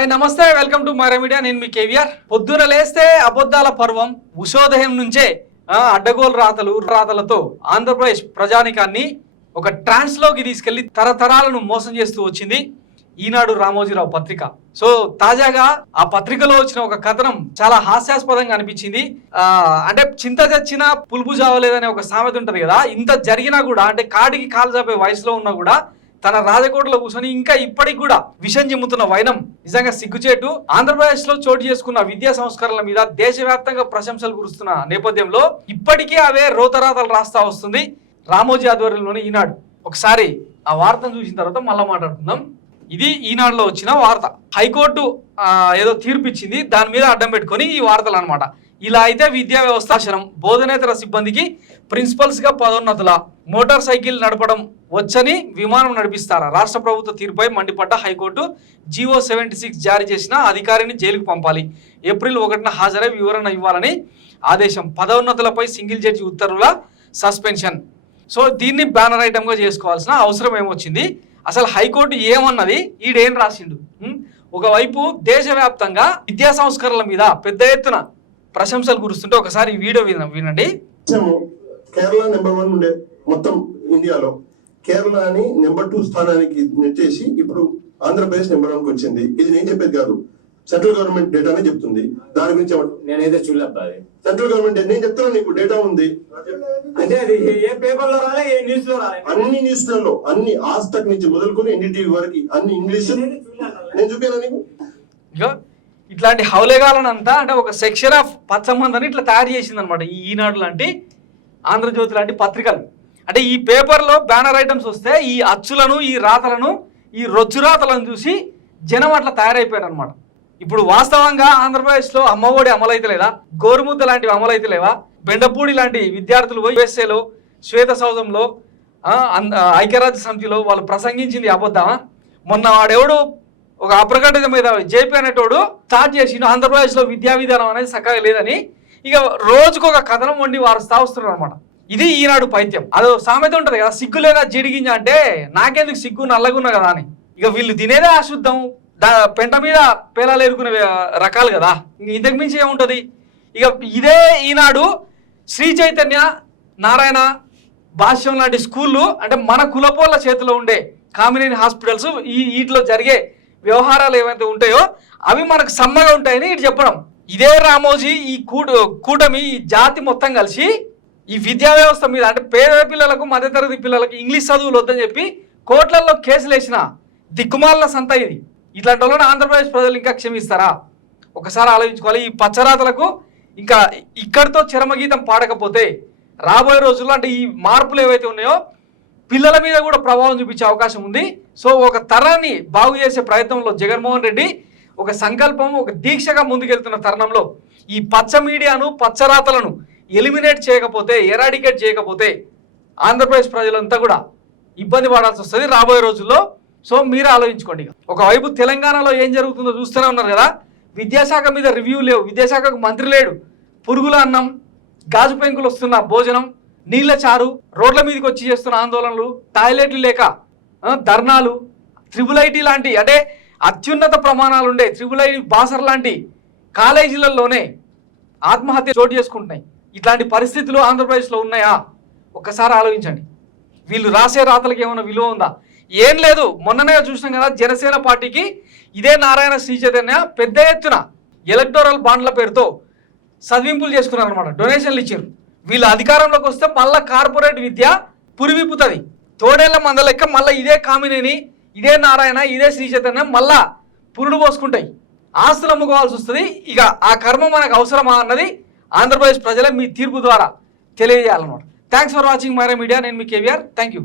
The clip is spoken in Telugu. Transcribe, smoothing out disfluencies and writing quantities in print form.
హాయ్ నమస్తే, వెల్కమ్ టు మైరా మీడియా. నేను మీ కేవీఆర్. పొద్దున లేస్తే అబద్ధాల పర్వం, ఉషోదయం నుంచే అడ్డగోలు రాతలతో ఆంధ్రప్రదేశ్ ప్రజానికాన్ని ఒక ట్రాన్స్ లోకి తీసుకెళ్లి తరతరాలను మోసం చేస్తూ వచ్చింది ఈనాడు రామోజీరావు పత్రిక. సో తాజాగా ఆ పత్రికలో వచ్చిన ఒక కథనం చాలా హాస్యాస్పదంగా అనిపించింది. అంటే చింత చచ్చినా పులుపు చావలేదనే ఒక సామెత ఉంటది కదా, ఇంత జరిగినా కూడా, అంటే కాడికి కాలు చాపే వయసులో ఉన్నా కూడా తన రాజకోటలో కూర్చొని ఇంకా ఇప్పటికి కూడా విషం చిమ్ముతున్న వైనం నిజంగా సిగ్గుచేటు. ఆంధ్రప్రదేశ్ లో చోటు చేసుకున్న విద్యా సంస్కరణల మీద దేశవ్యాప్తంగా ప్రశంసలు కురుస్తున్న నేపథ్యంలో ఇప్పటికీ అవే రోతరాతలు రాస్తా వస్తుంది రామోజీ ఆధ్వర్యంలోని ఈనాడు. ఒకసారి ఆ వార్తను చూసిన తర్వాత మళ్ళా మాట్లాడుకుందాం. ఇది ఈనాడులో వచ్చిన వార్త. హైకోర్టు ఏదో తీర్పు ఇచ్చింది, దాని మీద అడ్డం పెట్టుకొని ఈ వార్తలు అనమాట. ఇలా అయితే విద్యా వ్యవస్థాశనం, బోధనేతర సిబ్బందికి ప్రిన్సిపల్స్ గా పదోన్నతుల, మోటార్ సైకిల్ నడపడం వచ్చని విమానం నడిపిస్తారా? రాష్ట్ర ప్రభుత్వ తీర్పుపై మండిపడ్డ హైకోర్టు జీవో 76 జారీ చేసిన అధికారిని జైలుకు పంపాలి, ఏప్రిల్ 1న హాజరై వివరణ ఇవ్వాలని ఆదేశం, పదోన్నతులపై సింగిల్ జడ్జి ఉత్తర్వుల సస్పెన్షన్. సో దీన్ని బ్యానర్ ఐటమ్గా చేసుకోవాల్సిన అవసరం ఏమొచ్చింది? అసలు హైకోర్టు ఏమన్నది, ఈడేం రాసిండు? ఒకవైపు దేశవ్యాప్తంగా విద్యా సంస్కరణల మీద పెద్ద ఎత్తున ప్రశంసలు కురుస్తుంటే ఒకసారి ఈ వీడియో వినండి. కేరళ నెంబర్ 1 ఉండే మొత్తం ఇండియాలో, కేరళని నెంబర్ 2 స్థానానికి నెట్టేసి ఇప్పుడు ఆంధ్రప్రదేశ్ నెంబర్ 1కి వచ్చింది. ఇది నేను చెప్పేది కాదు, సెంట్రల్ గవర్నమెంట్ డేటానే చెప్తుంది. దాని గురించి నేనైతే చూడలేదు. సెంట్రల్ గవర్నమెంట్ నేను చెప్తాను, నీకు డేటా ఉంది. అంటే అది ఏ పేపర్ లో రాలే, ఏ న్యూస్ లో రాలే, అన్ని న్యూస్లలో, అన్ని ఆజ్ తక్ నుంచి మొదలుకొని ఎన్డీటీవీ వరకు అన్ని ఇంగ్లీష్ నేను చూపాను నీకు. ఇట్లాంటి హౌలేగాలనంతా అంటే ఒక సెక్షన్ ఆఫ్ పచ్చమందని ఇట్లా తయారు చేసింది అనమాట ఈ ఈనాడు లాంటి, ఆంధ్రజ్యోతి లాంటి పత్రికలు. అంటే ఈ పేపర్లో బ్యానర్ ఐటమ్స్ వస్తే ఈ అచ్చులను, ఈ రాతలను, ఈ రొచ్చు రాతలను చూసి జనం అట్లా తయారైపోయారు అనమాట. ఇప్పుడు వాస్తవంగా ఆంధ్రప్రదేశ్లో అమ్మఒడి అమలైతలేదా? గోరుముద్ద లాంటివి అమలైతలేవా? బెండపూడి లాంటి విద్యార్థులు యుఎస్ఏలో శ్వేత సౌధంలో ఐక్యరాజ్య సమితిలో వాళ్ళు ప్రసంగించింది అబద్ధమా? మొన్న వాడెవడు ఒక అప్రకటిత మీద జేపీ అనేటోడు స్టార్ట్ చేసి ఆంధ్రప్రదేశ్లో విద్యా విధానం అనేది చక్కగా లేదని ఇక రోజుకు ఒక కథనం వండి వారు స్థాపిస్తున్నారు అనమాట. ఇది ఈనాడు పైత్యం. అదో సామెత ఉంటుంది కదా, సిగ్గు లేదా జీడిగింజ అంటే నాకెందుకు సిగ్గు నల్లగున్నా కదా అని. ఇక వీళ్ళు తినేదే అశుద్ధం, పెంట మీద పేలాలు ఎరుకునే రకాలు కదా, ఇంక ఇంతకు మించి ఏముంటుంది. ఇక ఇదే ఈనాడు శ్రీ చైతన్య, నారాయణ, భాష్యం లాంటి స్కూళ్ళు, అంటే మన కులపోళ్ళ చేతిలో ఉండే కామినేని హాస్పిటల్స్, వీటిలో జరిగే వ్యవహారాలు ఏవైతే ఉంటాయో అవి మనకు సమ్మగా ఉంటాయని ఇటు చెప్పడం. ఇదే రామోజీ, ఈ కూటమి, ఈ జాతి మొత్తం కలిసి ఈ విద్యా వ్యవస్థ మీద, అంటే పేద పిల్లలకు, మధ్యతరగతి పిల్లలకు ఇంగ్లీష్ చదువులు వద్దని చెప్పి కోట్లల్లో కేసులు వేసిన దిక్కుమాలిన సంత ఇది. ఇట్లాంటి వాళ్ళని ఆంధ్రప్రదేశ్ ప్రజలు ఇంకా క్షమిస్తారా? ఒకసారి ఆలోచించుకోవాలి. ఈ పచ్చరాతలకు ఇంకా ఇక్కడితో చరమగీతం పాడకపోతే రాబోయే రోజుల్లో, అంటే ఈ మార్పులు ఏవైతే ఉన్నాయో పిల్లల మీద కూడా ప్రభావం చూపించే అవకాశం ఉంది. సో ఒక తరాన్ని బాగు చేసే ప్రయత్నంలో జగన్మోహన్ రెడ్డి ఒక సంకల్పం, ఒక దీక్షగా ముందుకెళ్తున్న తరుణంలో ఈ పచ్చ మీడియాను, పచ్చరాతలను ఎలిమినేట్ చేయకపోతే, ఎరాడికేట్ చేయకపోతే ఆంధ్రప్రదేశ్ ప్రజలంతా కూడా ఇబ్బంది పడాల్సి వస్తుంది రాబోయే రోజుల్లో. సో మీరు ఆలోచించుకోండి. ఒకవైపు తెలంగాణలో ఏం జరుగుతుందో చూస్తూనే ఉన్నారు కదా, విద్యాశాఖ మీద రివ్యూ లేవు, విద్యాశాఖకు మంత్రి లేడు, పురుగుల అన్నం, గాజు పెంకులు వస్తున్న భోజనం, నీళ్ల చారు, రోడ్ల మీదకి వచ్చి చేస్తున్న ఆందోళనలు, టాయిలెట్లు లేక ధర్నాలు, IIIT లాంటి, అంటే అత్యున్నత ప్రమాణాలు ఉండే IIIT బాసర్ లాంటి కాలేజీలలోనే ఆత్మహత్య చోటు చేసుకుంటున్నాయి. ఇట్లాంటి పరిస్థితులు ఆంధ్రప్రదేశ్లో ఉన్నాయా? ఒక్కసారి ఆలోచించండి. వీళ్ళు రాసే రాతలకు ఏమైనా విలువ ఉందా? ఏం లేదు. మొన్ననే చూసినాం కదా, జనసేన పార్టీకి ఇదే నారాయణ, శ్రీ చైతన్య పెద్ద ఎత్తున ఎలక్టోరల్ బాండ్ల పేరుతో చదివింపులు చేసుకున్నారు అనమాట, డొనేషన్లు ఇచ్చారు. వీళ్ళు అధికారంలోకి వస్తే మళ్ళీ కార్పొరేట్ విద్య పురివిప్పుతుంది. తోడేళ్ల మంద లెక్క మళ్ళీ ఇదే కామినేని, ఇదే నారాయణ, ఇదే శ్రీ చైతన్యం మళ్ళా పురుడు పోసుకుంటాయి, ఆస్తులు అమ్ముకోవాల్సి వస్తుంది. ఇక ఆ కర్మ మనకు అవసరమా అన్నది ఆంధ్రప్రదేశ్ ప్రజలే మీ తీర్పు ద్వారా తెలియజేయాలన్నమాట. Thanks for watching Myra media. నేను మీ కేవీఆర్. Thank you.